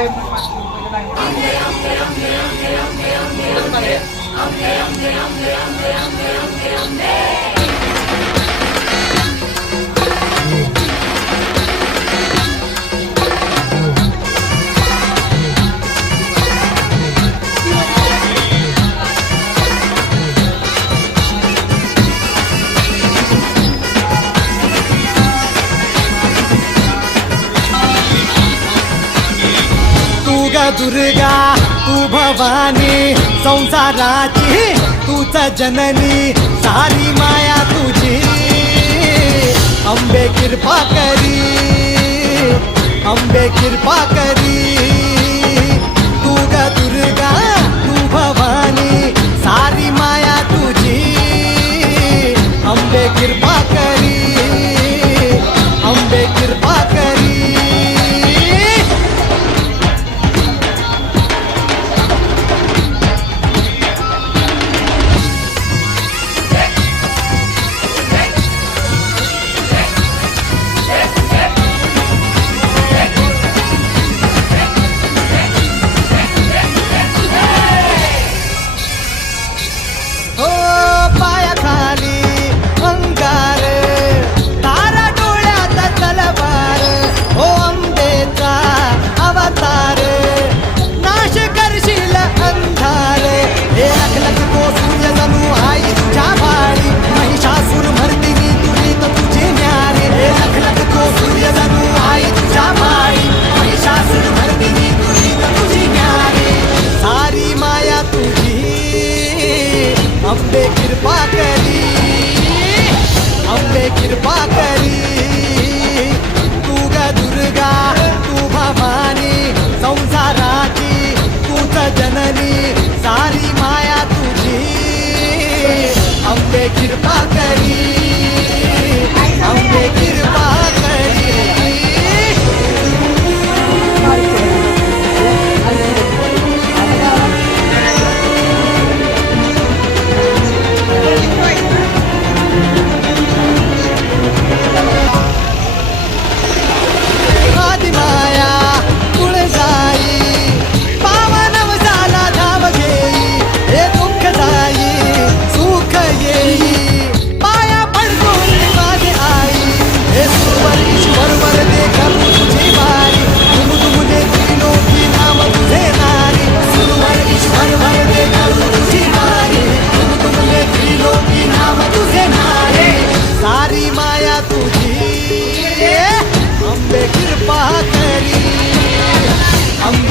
I'm down, down, down, Durga तू भवानी संसाराची तूच जननी सारी माया तुझी अंबे कृपा करी अंबे कृपा करी அம்பே கிருபா கரி அம்பே கிருபா